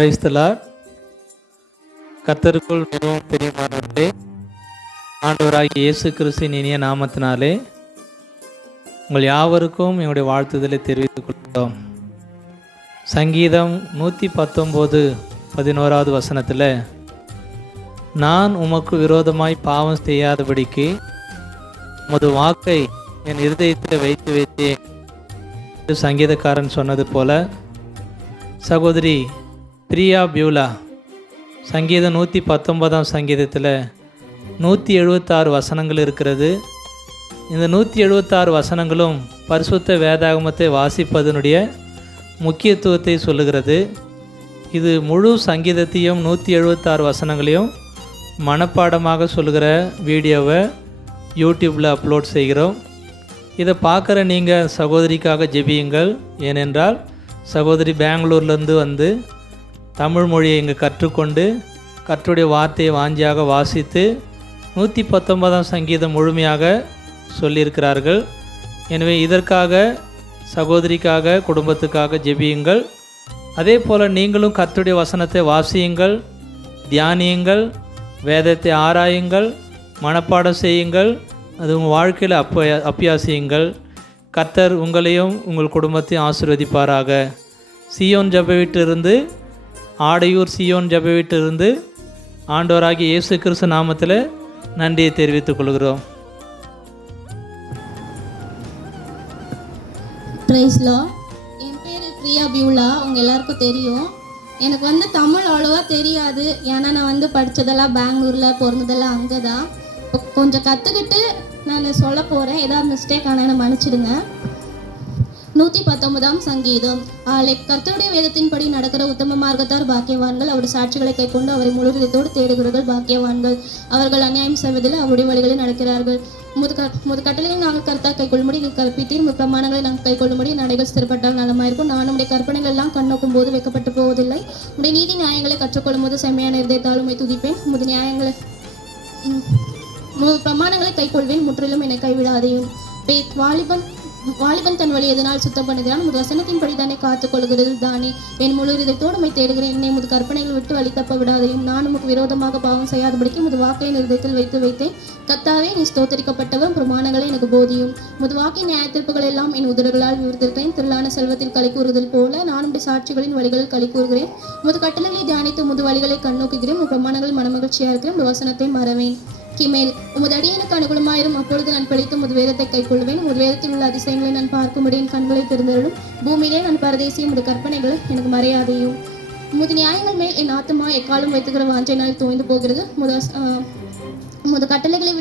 Praise the Lord. கர்த்தருக்குள் மிகவும் பிரியமானவர்களே, ஆண்டவராகிய இயேசு கிறிஸ்துவின் இனிய நாமத்தினாலே உங்கள் யாவருக்கும் என்னுடைய வாழ்த்துதலை தெரிவித்துக் கொள்கிறோம். சங்கீதம் 119:11 வசனத்தில், நான் உமக்கு விரோதமாய் பாவம் செய்யாதபடிக்கு உமது வாக்கை என் இருதயத்தில் வைத்து வைத்தேன் என்று சங்கீதக்காரன் சொன்னது போல, சகோதரி பிரியா பியூலா சங்கீதம் 119 சங்கீதத்தில் 176 வசனங்கள் இருக்கிறது. இந்த 176 வசனங்களும் பரிசுத்த வேதாகமத்தை வாசிப்பதனுடைய முக்கியத்துவத்தை சொல்லுகிறது. இது முழு சங்கீதத்தையும் 176 வசனங்களையும் மனப்பாடமாக சொல்லுகிற வீடியோவை யூடியூப்பில் அப்லோட் செய்கிறோம். இதை பார்க்குற நீங்கள் சகோதரிக்காக ஜெபியுங்கள். ஏனென்றால் சகோதரி பெங்களூர்லேருந்து வந்து தமிழ் மொழியை இங்கே கற்றுக்கொண்டு கர்த்தருடைய வார்த்தையை வாஞ்சியாக வாசித்து 119 சங்கீதம் முழுமையாக சொல்லியிருக்கிறார்கள். எனவே இதற்காக சகோதரிக்காக குடும்பத்துக்காக ஜெபியுங்கள். அதே போல் நீங்களும் கர்த்தருடைய வசனத்தை வாசியுங்கள், தியானியுங்கள், வேதத்தை ஆராயுங்கள், மனப்பாடம் செய்யுங்கள். அது உங்கள் வாழ்க்கையில் அப்பியாசியுங்கள். கர்த்தர் உங்களையும் உங்கள் குடும்பத்தையும் ஆசீர்வதிப்பாராக. சியோன் ஜெப வீட்டிலிருந்து, ஆடையூர் சியோன் ஜெப வீட்டிலிருந்து ஆண்டவராகிய இயேசு கிறிஸ்து நாமத்தில் நன்றியை தெரிவித்துக் கொள்கிறோம். Price Lord. என் பேர் பிரியா பியூலா. உங்கள் எல்லாருக்கும் தெரியும். எனக்கு தமிழ் அவ்வளோவா தெரியாது. ஏன்னா நான் படித்ததெல்லாம் பெங்களூரில், பிறந்ததெல்லாம் அங்கே தான். கொஞ்சம் கற்றுக்கிட்டு நான் சொல்ல போகிறேன். ஏதாவது மிஸ்டேக் ஆனால் மன்னிச்சிடுங்க. 119 சங்கீதம். கர்த்தருடைய வேதத்தின்படி நடக்கிற உத்தம மார்க்கத்தார் பாக்கியவான்கள். அவருடைய சாட்சிகளை கைக்கொண்டு அவரை முழு இதயத்தோடு தேடுகிறவர்கள் பாக்கியவான்கள். அவர்கள் அநியாயம் செய்வதில் அவருடைய வழிகளில் நடக்கிறார்கள். முது கட்டளையை நாங்கள் கருத்தாக கைக்கொள்ளும்படி நீ கற்பித்தீர். பிரமாணங்களை நாங்கள் கைக்கொள்ளும்படி நடைகள் ஸ்திரப்பட்டால் நலமாயிருக்கும். நான் உடைய கற்பனைகள் எல்லாம் கண்ணோக்கும் போது வைக்கப்பட்டு போவதில்லை. உடைய நீதி நியாயங்களை கற்றுக்கொள்ளும் போது செம்மையான இருதயத்தாலுமை துதிப்பேன். முது நியாயங்களை பிரமாணங்களை கைக்கொள்வேன். முற்றிலும் என்னை கைவிடாதையும். வாலிபன் தன் வழி எதனால் சுத்தம் பண்ணுகிறான்? முது வசனத்தின்படி தானே காத்துக்கொள்கிறது தானே. என் முழு இதயத்தோடு உம்மை தேடுகிறேன். என்னை முது கற்பனைகள் விட்டு வழி தப்ப விடாதையும். நான் உமக்கு விரோதமாக பாவம் செய்யாதபடிக்கு முது வாக்கை இருதயத்தில் வைத்து வைத்தேன். கர்த்தாவே, நீ ஸ்தோத்தரிக்கப்பட்டவர். பிரமாணங்களை எனக்கு போதியும். முது வாக்கின் நியாயத்தீர்ப்புகள் எல்லாம் என் உதடுகளால் விவரித்திருக்கிறேன். திரளான செல்வத்தில் களி கூறுதல் போல நானுடைய சாட்சிகளின் வழிகளில் களி கூறுகிறேன். முது கட்டளைகளை தியானித்து முது வழிகளை கண்ணோக்குகிறேன். முது பிரமாணங்கள் மனமகிழ்ச்சியாக இருக்கிறேன். முது வசனத்தை மறவேன். கிமேல். உமது அடியனுக்கு அனுகூலமாயிரும். அப்பொழுது நான் பிழைத்து முது வேதத்தை கைக்கொள்வேன். முது வேதத்தில் உள்ள அதிசயங்களை நான் பார்க்கும்படி என் கண்களை திறந்தருளும். பூமியிலே நான் பரதேசியும். முது கற்பனைகளை எனக்கு மறையாதையும். முது நியாயங்கள் மேல் என் ஆத்துமா எக்காலம் வைத்துக்கிற வாஞ்சையினால் தோய்ந்து போகிறது. முது கற்பனைகளை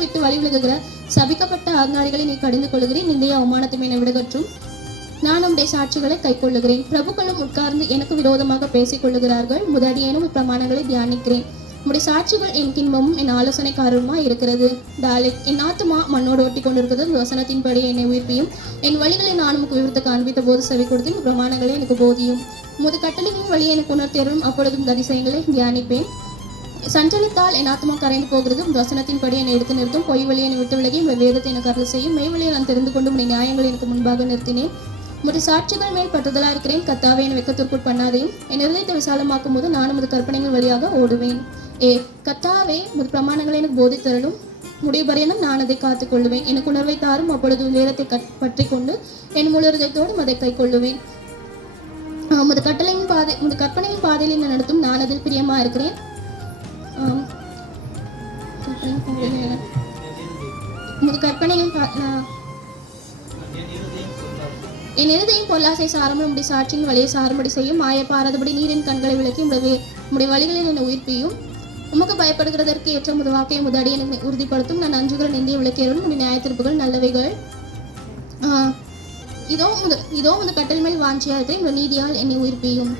விட்டு வழி விலகுகிற சபிக்கப்பட்ட ஆங்காரிகளை நீ கடிந்து கொள்கிறேன். நிந்தைய அவமானத்தை என்னை விடகற்றும். நான் உடைய சாட்சிகளை கைக்கொள்ளுகிறேன். பிரபுக்களும் உட்கார்ந்து எனக்கு விரோதமாக பேசிக் கொள்ளுகிறார்கள். முது அடியேனும் இப்பிரமாணங்களை தியானிக்கிறேன். உடைய சாட்சிகள் என் கின்பமும் என் ஆலோசனைக்காரருமா இருக்கிறது. டாலிக். என் ஆத்துமா மண்ணோடு ஒட்டி கொண்டிருக்கிறது. வசனத்தின்படி என்னை உயிர்ப்பியும். என் வழிகளை நான் உமக்கு விவரத்தை காண்பித்த போது செவி கொடுத்தேன். பிரமாணங்களை எனக்கு போதியும். முது கட்டளையின் வழியை எனக்கு உணர்த்தேறும். அப்பொழுதும் அதிசயங்களை தியானிப்பேன். சஞ்சலித்தால் என் ஆத்மா கரைந்து போகிறது. வசனத்தின்படி என்னை எடுத்து நிறுத்தும். பொய் வழியை என்னை விட்டு விலகி வேதத்தை எனக்கு அருள் செய்யும். மெய்வழியை நான் தெரிந்து கொண்டு உடைய நியாயங்களை எனக்கு முன்பாக நிறுத்தினேன். முது சாட்சிகள் மேல் பற்றுதலாக இருக்கிறேன். கர்த்தாவே, என் வெக்கத்திற்குள் பண்ணாதையும். என் இருதயத்தை விசாலமாக்கும் போது நான் முது கற்பனைகள் வழியாக ஓடுவேன். கர்த்தாவே, முது பிரமாணங்களை எனக்கு போதித்தரலும். முடிவு பரியந்தம் நான் அதை காத்துக்கொள்ளுவேன். எனக்கு உணர்வை தாரும். அப்பொழுது உயரத்தை பற்றி கொண்டு என் முழு இதயத்தோடு அதை கை கொள்ளுவேன். முது கற்பனையின் பாதையில் நடத்தும். நான் அதில் பிரியமா இருக்கிறேன். முது கற்பனையின் என் இருதையும் பொல்லாசை சாரமும் உடைய சாட்சியின் வழியை சாரும்படி செய்யும். மாயப்பாராதபடி நீரின் கண்களை விளக்கி உடைய வழிகளில் என்னை உயிர்ப்பியும். உமக்கு பயப்படுகிறதற்கு ஏற்ற முது வாக்கையை முது அடியை உறுதிப்படுத்தும். நான் அஞ்சுகிற நிந்திய விளக்கேறும். உடைய நியாயத்தீர்ப்புகள் நல்லவைகள். இதோ முது கட்டளை மேல் வாஞ்சியா இருக்கிறேன். உடைய நீதியால் என்னை உயிர்ப்பியும்.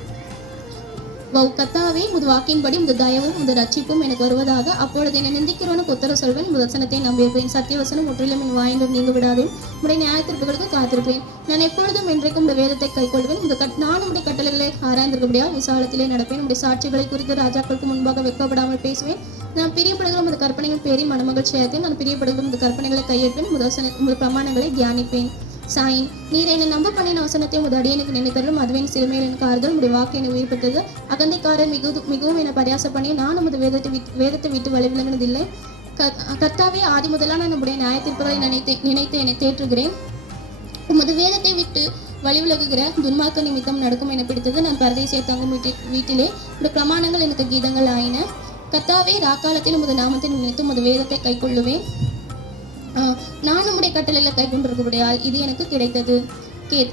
கர்த்தாவே, முது வாக்கின்படி முது தயவும் முது ரட்சிப்பும் எனக்கு வருவதாக. அப்பொழுது என்னை நிந்திக்கிறவனுக்கு உத்தரவு சொல்வேன். முது வசனத்தை நம்பியிருப்பேன். சத்தியவசனம் முற்றிலும் என் வாயிலிருந்து நீங்க விடாதேன். உடைய நியாயத்தீர்ப்புகளுக்கு காத்திருப்பேன். நான் எப்பொழுதும் என்றைக்கும் உடைய வேதத்தை கைக்கொள்வேன். நான் உடைய கட்டளைகளை ஆராய்ந்திருக்கபடியால் விசாலத்திலே நடப்பேன். உடைய சாட்சிகளை குறித்து ராஜாக்களுக்கு முன்பாக வெட்கப்படாமல் பேசுவேன். நான் பிரியப்படுகிற முது கற்பனைகள் பேரில் மனமகிழ்ச்சியாக. நான் பிரியப்படுகிற முது கற்பனைகளை கையேற்பேன். முது பிரமாணங்களை தியானிப்பேன். சாயின். நீர் என்னை நம்ப பண்ணின வசனத்தை உமது அடியனுக்கு நினைத்தருளும். அதுவே என் சிறுமையில் எனக்கு ஆறுதல். உடைய வாக்கு என்னை உயிர்ப்பித்தது. அகந்தைக்காரர் மிகவும் என்னை பரியாசம் பண்ணி நான் உமது வேதத்தை விட்டு வழிவிலகினதில்லை. கர்த்தாவே, ஆதி முதலான நம்முடைய நியாயத்தீர்ப்புகளை நினைத்து என்னை தேற்றுகிறேன். உமது வேதத்தை விட்டு வழிவிலகுகிற துன்மார்க்க நிமித்தம் நடக்கும் என பிடித்தது. நான் பரதேசியை தங்கும் வீட்டிலே உடைய பிரமாணங்கள் எனக்கு கீதங்கள் ஆயின. கர்த்தாவே, ராக்காலத்தில் உமது நாமத்தை நினைத்து உமது வேதத்தை கை கொள்ளுவேன். நான் உம்முடைய கட்டளையில கை கொண்டிருக்கபடியால் இது எனக்கு கிடைத்தது.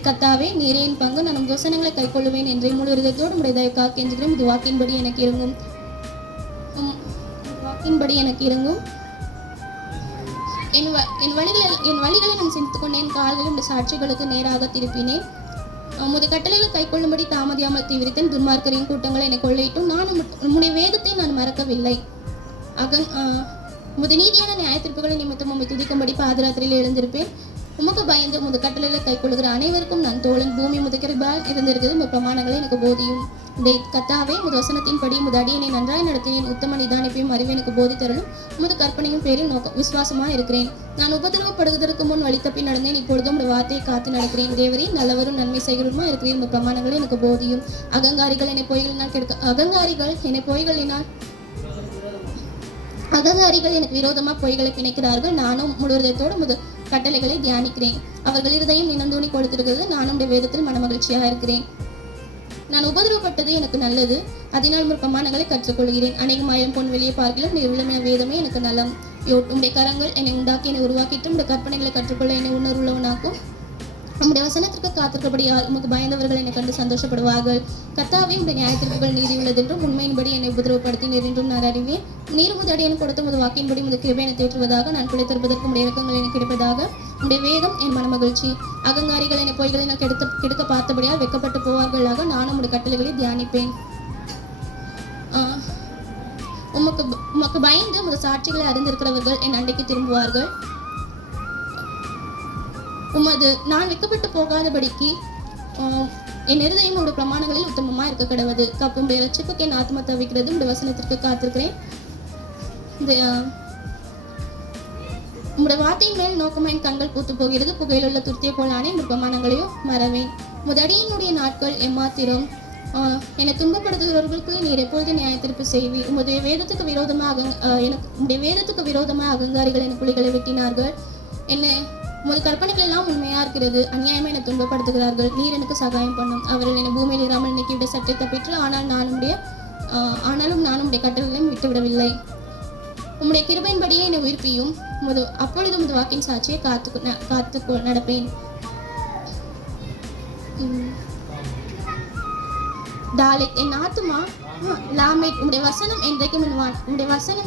கர்த்தாவே, நீரே என் பங்கு. நான் உம் யோசனைகளை கை கொள்ளுவேன் என்றே முழு இதயத்தோடு உம்முடைய தயவுக்காக கெஞ்சுகிறேன். இது வாக்கின்படி எனக்கு இறங்கும். என் வழிகளை நான் சிந்தித்துக் கொண்டேன். என் கால்களை உடைய சாட்சிகளுக்கு நேராக திருப்பினேன். உமது கட்டளைகளை கை கொள்ளும்படி தாமதியாமல் தீவிரித்தேன். துன்மார்க்கரின் கூட்டங்களை என்னை கொள்ளையிட்டும் நான் உம்முடைய வேதத்தை நான் மறக்கவில்லை. உமது நீதியான நியாயத்தீர்ப்புகளை நிமித்தம் உம்மை துதிக்கும்படி பாதராத்திரியில் எழுந்திருப்பேன். உமக்கு பயந்து உமது கட்டளைகளை கை கொள்ளுகிற அனைவருக்கும் நான் தோழன். பூமி முதுக்கிருபால் இருந்திருக்கிறது. உமது பிரமாணங்களை எனக்கு போதியும். கர்த்தாவே, உமது வசனத்தின்படி உமது அடியனை நன்றாய் நடத்தினேன். உத்தம நிதானிப்பையும் அறிவு எனக்கு போதித்தரலும். உமது கற்பனையும் பேரில் விசுவாசமாக இருக்கிறேன். நான் உபதிரவப்படுவதற்கு முன் வழித்தப்பி நடந்தேன். இப்பொழுதும் உமது வார்த்தையை காத்து நடக்கிறேன். தேவரே, நல்லவரும் நன்மை செய்கிறதுமா இருக்கிறேன். உமது பிரமாணங்களை எனக்கு போதியும். அகங்காரிகள் என்னை எனக்கு விரோதமாக பொய்களை பிணைக்கிறார்கள். நானும் முழுவதத்தோடு உமது கட்டளைகளை தியானிக்கிறேன். அவர்கள் இருதயம் இனந்தோணி கொடுத்திருக்கிறது. நானும் உடைய வேதத்தில் மனமகிழ்ச்சியாக இருக்கிறேன். நான் உபதிரவப்பட்டது எனக்கு நல்லது. அதனால் உமது பிரமாணங்களை கற்றுக்கொள்கிறேன். அநேகமாயிரம் பொன் வெளியே பார்க்கலாம். நிர்விலமைய வேதமே எனக்கு நலம். உம்முடைய கரங்கள் என்னை உண்டாக்கி என்னை உருவாக்கிட்டு உம்முடைய கற்பனைகளை கற்றுக்கொள்ள என்னை உணர்வுள்ளவனாக்கும். உம்முடைய வசனத்திற்கு காத்திருக்கபடியால் உமக்கு பயந்தவர்கள் என்னை கண்டு சந்தோஷப்படுவார்கள். கர்த்தாவே, உம்முடைய நியாயத்தீர்ப்புகள் நீதி உள்ளதென்றும் உண்மையின்படி என்னை உபதிரவப்படுத்தினீர் என்றும் நான் அறிவேன். நீர் உமது அடியேனுக்கு கொடுத்த உமது வாக்கின்படி உமது கிருபை என்னை தேற்றுவதாக. நான் பிழைத்திருப்பதற்கு உம்முடைய இரக்கங்கள் எனக்கு கிடைப்பதாக. உம்முடைய வேதம் என் மனமகிழ்ச்சி. அகங்காரிகள் என்னை பொய்களை நான் கெடுக்க பார்த்தபடியால் வெட்கப்பட்டு போவார்களாக. நானும் உம்முடைய கட்டளைகளை தியானிப்பேன். உமக்கு பயந்து உமது சாட்சிகளை அறிந்திருக்கிறவர்கள் என் அண்டைக்கு திரும்புவார்கள். நான் வெட்கப்பட்டு போகாதபடிக்கு என் இருதயம் உடைய பிரமாணங்களில் உத்தமமா இருக்க கிடவது. உம்முடைய ரட்சிப்புக்கு என் ஆத்மா தவிக்கிறது. உடைய வசனத்திற்கு காத்திருக்கிறேன். உம்முடைய வார்த்தையின் மேல் நோக்கமா என் கண்கள் பூத்து போகிறது. புகையில் உள்ள துர்த்தியை போலானே. உடைய பிரமாணங்களையும் மறவேன். உமதடியினுடைய நாட்கள் எம்மாத்திரம். என்னை துன்பப்படுத்துகிறவர்களுக்குள்ளே நீர் எப்பொழுது நியாயத்தீர்ப்பு செய்வீர். உம்முடைய வேதத்துக்கு விரோதமாக அகங்காரிகள் என் புலிகளை வெட்டினார்கள். உமது கற்பனைகள் எல்லாம் உண்மையா இருக்கிறது. அநியாயமா என்னை துன்பப்படுத்துகிறார்கள். நீர் எனக்கு சகாயம் பண்ணும். அவர்கள் என்னை பூமியில் இராமல் நீக்கிவிட சட்டத்தை பெற்று ஆனாலும் நான் உடைய கட்டளைகளையும் விட்டுவிடவில்லை. உம்முடைய கிருபையின்படியே என்னை உயிர்ப்பியும். அப்பொழுது உமது வாக்கின் சாட்சியை காத்து நடப்பேன். தாலித் என் ஆத்துமா லாமேட். உம்முடைய வசனம்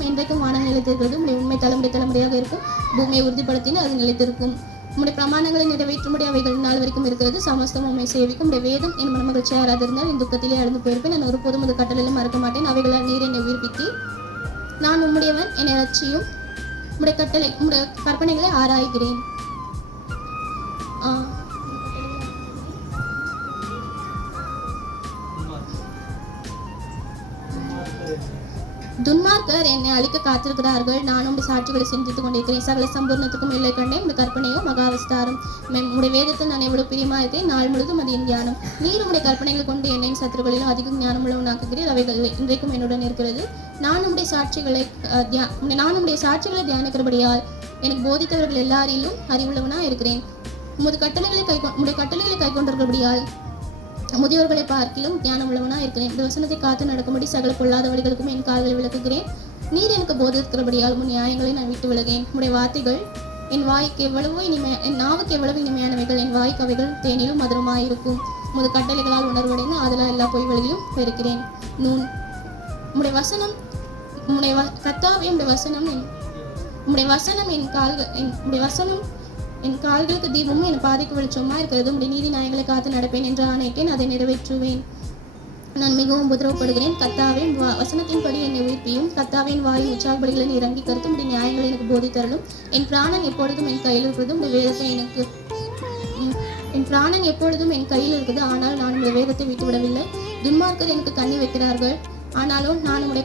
என்றைக்கும் வானம் நிலைத்திருக்கிறது. உம்முடைய உண்மை தலைமுறையாக இருக்கும். பூமியை உறுதிப்படுத்தின அது நிலைத்திருக்கும். உம்முடைய பிரமாணங்களை நிறைவேற்றும்படி அவைகள் நாள் வரைக்கும் இருக்கிறது. சமஸ்தம் உண்மை சேவிக்கும். உடைய வேதம் என் மனமகிழ்ச்சியாக யாராதிருந்தால் இந்த துக்கத்திலே அழுந்து போயிருப்பேன். நான் ஒருபோதும் உமது கட்டளையிலும் மறக்க மாட்டேன். அவைகளால் நீர் என்னை உயிர்ப்பித்தி. நான் உம்முடையவன், என்னை ரட்சியும். உம்முடைய கற்பனைகளை ஆராய்கிறேன். துன்மார்க்கர் என்னை அழிக்க காத்திருக்கிறார்கள். நான் உடைய சாட்சிகளை சிந்தித்துக் கொண்டிருக்கிறேன். சகல சம்பூர்ணத்துக்கும் இல்லை கண்டேன். உடைய கற்பனையோ மகாவஸ்தாரம். உடைய வேதத்தில் நான் எவ்வளவு பிரியமா இருக்கேன். நாள் முழுதும் அது என் ஞானம். நீர் உடைய கற்பனைகளை கொண்டு என்னையும் சத்துருகளிலும் அதிகம் ஞானம் உள்ளவனாக்குகிறீர். அவைகள் இன்றைக்கும் என்னுடன் இருக்கிறது. நான் உடைய சாட்சிகளை தியானிக்கிறபடியால் எனக்கு போதித்தவர்கள் எல்லாரிலும் அறிவுள்ளவனா இருக்கிறேன். உடைய கட்டளைகளை கை கொண்டிருக்கிறபடியால் முதியோர்களை பார்க்கிலும் ஞானம் உள்ளவனா இருக்கிறேன். இந்த வசனத்தை காத்து நடக்கும்படி சகல பொல்லாத வழிகளுக்கும் என் கால்களை விளக்குகிறேன். நீர் எனக்கு போதிக்கிறபடியால் உன் நியாயங்களை நான் விட்டு விலகேன். உடைய வார்த்தைகள் என் நாவுக்கு எவ்வளவு இனிமையானவைகள். என் வாய்க்கு அவைகள் தேனிலும் மதுரமாயிருக்கும். உமது கட்டளைகளால் உணர்வடைந்து அதனால் எல்லா பொய் வழியிலும் பெருக்கிறேன். என் கால்களுக்கு தீபமும் என் பாதைக்கு வெளிச்சமா இருக்கிறது. உடைய நீதி நியாயங்களை காத்து நடப்பேன் என்று ஆணையிட்டேன். அதை நிறைவேற்றுவேன். நான் மிகவும் உபதிரவப்படுகிறேன். கர்த்தாவே, வசனத்தின்படி என்னை உயிர்ப்பியும். கர்த்தாவின் வாயின் உற்சாகப்படிகளை நீர் அங்கீகரித்தும் உடைய நியாயங்களை எனக்கு போதித்தரலும். என் பிராணன் எப்பொழுதும் என் கையில் இருக்கிறது. உடைய வேதத்தை ஆனால் நான் உடைய வேதத்தை விட்டுவிடவில்லை. துன்மார்க்கர் எனக்கு கண்ணி வைக்கிறார்கள். ஆனாலும் நான் உம்முடைய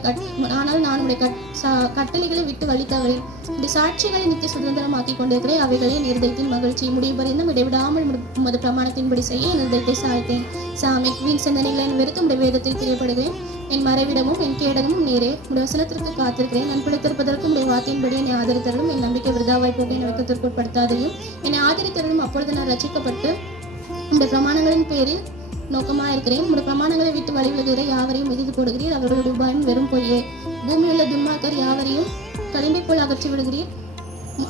கட்டளைகளை விட்டு வழி தவறேன். இந்த சாட்சிகளை நித்திய சுதந்திரமாக்கி கொண்டிருக்கிறேன். அவைகளே என் இருதயத்தின் மகிழ்ச்சி. முடிவுபரிந்தும் இடைவிடாமல் உமது பிரமாணத்தின்படி செய்ய என் இருதயத்தை சாய்த்தேன். சாமி வீண் சிந்தனைகளை வெறுத்து உடைய வேதத்தில் பிரியப்படுகிறேன். என் மறைவிடமும் என் கேடமும் நீரே. உடைய வசனத்திற்கு காத்திருக்கிறேன். நான் பிழைத்திருப்பதற்கும் உடைய வார்த்தையின்படி என்னை ஆதரித்தரும். என் நம்பிக்கை விருதாவாய் போட்டு என்னை வெக்கத்திற்கு உட்படுத்தாதையும். என்னை ஆதரித்தரும். அப்பொழுது நான் ரட்சிக்கப்பட்டு உடைய பிரமாணங்களின் பேரில் நோக்கமாக இருக்கிறேன். உடைய பிரமாணங்களை விட்டு வழி விலகுகிற யாவரையும் மிதித்து போடுகிறீர். அவர்களுடைய உபாயம் வெறும் பொய்யே. பூமியுள்ள துன்மார்க்கர் யாவரையும் களிம்பை போல் அகற்றி விடுகிறீர்.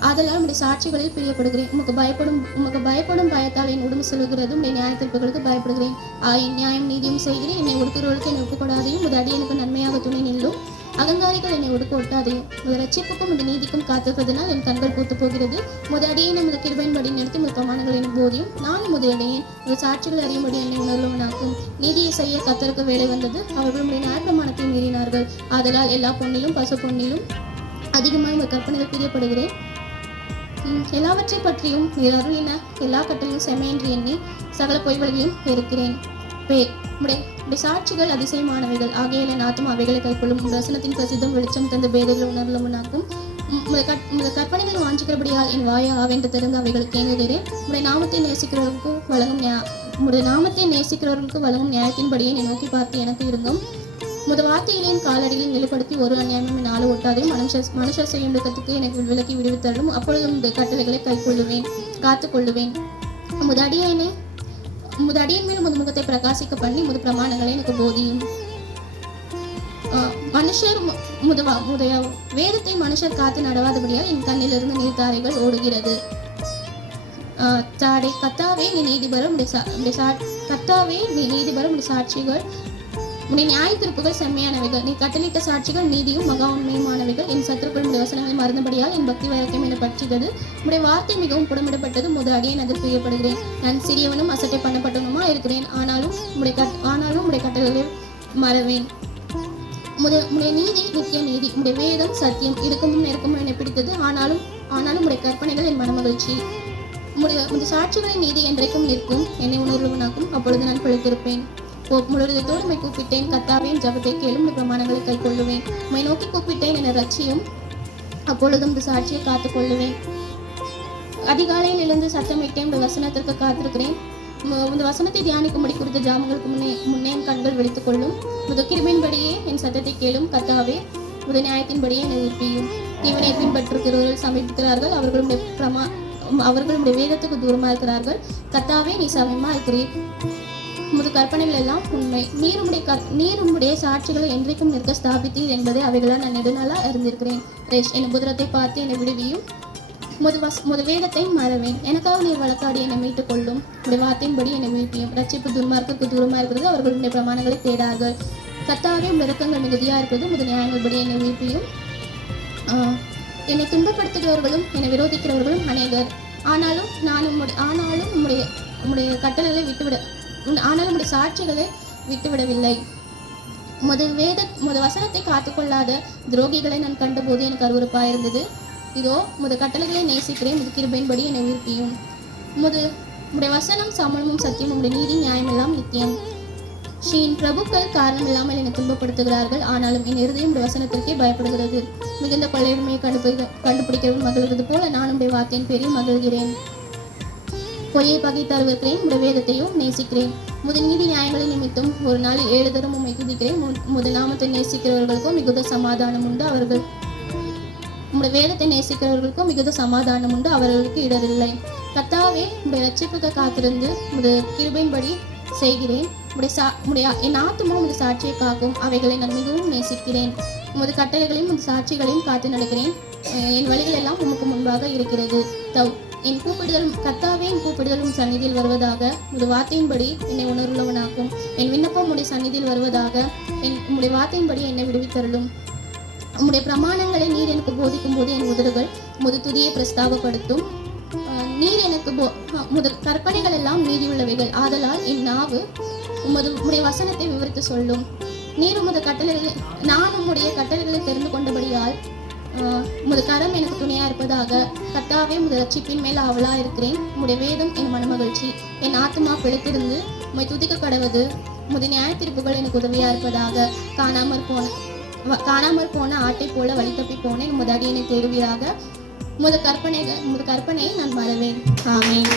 அதெல்லாம் உடைய சாட்சிகளில் பிரியப்படுகிறேன். உமக்கு பயப்படும் பயத்தால் என் உடம்பு செல்கிறது. உடைய நியாயத்திற்புகளுக்கு பயப்படுகிறேன். என் நியாயம் நீதியும் செய்கிறேன். என்னை ஒடுக்கிறவர்களுக்கு என்னை ஒப்புக்கொடாதையும் உடைய அடியனுக்கு நன்மையாக துணை நில்லும். அகங்காரிகள் என்னை ஒடுக்க ஒட்டாதையும். உடைய ரட்சிப்புக்கும் உடைய நீதிக்கும் காத்திருப்பதனால் என் கண்கள் பூத்து போகிறது. அடியேன் உமது கிருபையின்படி நிறுத்தி உமது பிரமாணங்கள் என் போதியும். நான் அடியேன் உடைய சாட்சிகள் அறியும்படி என்னை உணர்வுவனாக்கும். நீதியை செய்ய கர்த்தருக்கு வேலை வந்தது. அவர்கள் உடைய நியாயப்பிரமாணத்தை மீறினார்கள். ஆதலால் எல்லா பொன்னிலும் பசு பொன்னிலும் அதிகமாக உங்கள் கற்பனைகள் பிரியப்படுகிறேன். எல்லாவற்றை பற்றியும் நீர் அருளின எல்லா கட்டளையும் செம்மையென்று எண்ணி சகல பொய்வர்களையும் வெறுக்கிறேன். உடைய சாட்சிகள் அதிசயமானவைகள். ஆகையால் என் ஆத்துமா அவைகளை கைக்கொள்ளும். வசனத்தின் பிரசித்தம் வெளிச்சம் தந்த பேதைகளை உணர்வுவனாக்கும். உமது கற்பனைகள் வாஞ்சிக்கிறபடியால் என் வாயை ஆவென்று திறந்து அவைகளுக்கு ஏங்குகிறேன். உடைய நாமத்தை நேசிக்கிறவர்களுக்கு வழங்கும் நியாயத்தின்படியே என்னை நோக்கி பார்த்து எனக்கு இருந்தும். உமது வார்த்தையிலே என் காலடியில் நிலைப்படுத்தி ஒரு அநியாயமும் என் ஆள ஒட்டாதே. மனுஷர் செய்யும் துக்கத்துக்கு எனக்கு விலக்கி விடுவித்தள்ளும். அப்பொழுது உமது கட்டளைகளை காத்து கொள்ளுவேன். உமது அடியேன் மேல் உமது முகத்தை பிரகாசிக்க பண்ணி உமது பிரமாணங்களை எனக்கு போதியும். வேதத்தை மனுஷர் காத்து நடவாதபடியால் என் கண்ணிலிருந்து நீர்த்தாரைகள் ஓடுகிறது. கத்தாவே நீ நீதிபரம். கத்தாவே நீ நீதிபரம். உடைய சாட்சிகள் உடைய நியாய திருப்புகள் செம்மையானவைகள். நீ கட்டளிட்ட சாட்சிகள் நீதியும் மகா உண்மையுமானவைகள். என் சத்துருக்கள் உடைய வசனங்களை மறந்தபடியால் என் பக்தி வைரக்கம் என பற்றியது. உடைய வார்த்தை மிகவும் புடமிடப்பட்டது. அடியேன் அதில் பிரியப்படுகிறேன். நான் சிறியவனும் அசட்டை பண்ணப்பட்டவனுமா இருக்கிறேன். ஆனாலும் உடைய கட்டளைகளை மறவேன். உடைய நீதி நித்திய நீதி. உடைய வேதம் சத்தியம். இடுக்கமும் நெருக்கமும் என்னை பிடித்தது. ஆனாலும் உடைய கற்பனைகள் என் மனமகிழ்ச்சி. உடைய சாட்சிகளின் நீதி என்றைக்கும் நிற்கும். என்னை உணர்வுவனாக்கும். அப்பொழுது நான் பிழைத்திருப்பேன். முழுவதோடு உம்மை கூப்பிட்டேன். கர்த்தாவே என் ஜெபத்தை கேளும். பிரமாணங்களை கை கொள்ளுவேன். உம்மை நோக்கி கூப்பிட்டேன். என்னை ரட்சியும். அப்பொழுதும் இந்த சாட்சியை காத்துக் கொள்ளுவேன். அதிகாலையில் எழுந்து சத்தமிட்டேன். இந்த வசனத்திற்கு காத்திருக்கிறேன். இந்த வசனத்தை தியானிக்கும்படி குறித்த ஜாமங்களுக்கு முன்னே என் கண்கள் விழித்துக் கொள்ளும். உமது கிருபையின்படியே என் சத்தத்தை கேளும். கர்த்தாவே உமது நியாயத்தின்படியே என்னை உயிர்ப்பியும். தீவனை பின்பற்றுகிறவர்கள் சமைக்கிறார்கள். அவர்களுடைய வேதத்துக்கு தூரமா இருக்கிறார்கள். கர்த்தாவே நீ சமயமா இருக்கிறீர். உமது கற்பனைகள் எல்லாம் உண்மை. நீர் உம்முடைய சாட்சிகளை என்றைக்கும் நிற்க ஸ்தாபித்தீர் என்பதை அவைகளால் நான் நெடுநாளா அறிந்திருக்கிறேன். என் புதிரத்தை பார்த்து என்னை விடுவியும். முது வேதத்தை மறவேன். எனக்காக நீர் வழக்காடி என்னை மீட்டுக் கொள்ளும். உடைய வார்த்தையின்படி என்னை வீழ்த்தியும். ரட்சிப்பு துன்மார்க்குக்கு தூரமா இருக்கிறது. அவர்களுடைய பிரமாணங்களை தேடார்கள். கர்த்தாவே இரக்கங்கள் மிகுதியா இருக்கிறது. முது நியாயங்கள்படி என்னை வீழ்த்தியும். என்னை துன்பப்படுத்துகிறவர்களும் என்னை விரோதிக்கிறவர்களும் அநேகர். ஆனாலும் உம்முடைய கட்டளைகளை ஆனாலும் உடைய சாட்சிகளை விட்டுவிடவில்லை. உமது வசனத்தை காத்துக்கொள்ளாத துரோகிகளை நான் கண்டபோது எனக்கு அருவருப்பாயிருந்தது. இதோ உமது கட்டளைகளை நேசிக்கிறேன். உமது கிருபையின்படி என்னை உயிர்ப்பியும். உம்முடைய வசனம் சமணமும் சத்தியம். உம்முடைய நீதி நியாயமெல்லாம் நித்தியம். பிரபுக்கள் காரணம் இல்லாமல் என்னை துன்பப்படுத்துகிறார்கள். ஆனாலும் என் இருதயம் உடைய வசனத்திற்கே பயப்படுகிறது. மிகுந்த கொள்ளையுமையை கண்டுபிடிக்கிறவர்கள் மகிழ்கிறது போல நான் உடைய வார்த்தையின் பேரில் மகிழ்கிறேன். பொய்யை பகைத்து அறிவிக்கிறேன். உடைய வேதத்தையும் நேசிக்கிறேன். முது நீதி நியாயங்களை நிமித்தம் ஒரு நாளில் 7 தரம் உம்மை துதிக்கிறேன். முது நாமத்தை நேசிக்கிறவர்களுக்கும் மிகுந்த சமாதானம் உண்டு. உம்முடைய வேதத்தை நேசிக்கிறவர்களுக்கும் மிகுந்த சமாதானம் உண்டு. அவர்களுக்கு இடரில்லை. கர்த்தாவே உடைய ரட்சிப்புக்கு காத்திருந்து உமது கிருபையின்படி செய்கிறேன். என் ஆத்துமா உமது சாட்சியை காக்கும். அவைகளை நான் மிகவும் நேசிக்கிறேன். உமது கட்டளைகளையும் உமது சாட்சிகளையும் காத்து நடக்கிறேன். என் வழிகள் எல்லாம் உமக்கு முன்பாக இருக்கிறது. என் கூப்பிடுதலும் சந்நிதியில் வருவதாக. உமது வார்த்தையின்படி என்னை உணர்வுள்ளவனாக்கும். என் விண்ணப்பம் உடைய சந்நிதியில் வருவதாக. உம்முடைய வார்த்தையின்படி என்னை விடுவித்தருளும். உம்முடைய பிரமாணங்களை நீர் எனக்கு போதிக்கும் போது என் உதடுகள் உமது துதியை பிரஸ்தாபப்படுத்தும். நீர் எனக்கு கற்பனைகள் எல்லாம் நீதியுள்ளவைகள். ஆதலால் என் நாவு உம்முடைய வசனத்தை விவரித்து சொல்லும். நீர் நான் உம்முடைய கட்டளைகளை தெரிந்து கொண்டபடியால் உமது கரம் எனக்கு துணையா இருப்பதாக. கர்த்தாவே உமது ரட்சிப்பின் மேல் ஆவலா இருக்கிறேன். உம்முடைய வேதம் என் மனமகிழ்ச்சி. என் ஆத்துமா பிழைத்திருந்து உம்மை துதிக்க கடவது. உமது நியாய தீர்ப்புகள் எனக்கு உதவியா இருப்பதாக. காணாமற் போன ஆட்டை போல வழி தப்பி போனேன். உமது அடியனை தேடுவீராக. உமது கற்பனையை நான் மறவேன். ஆமென்.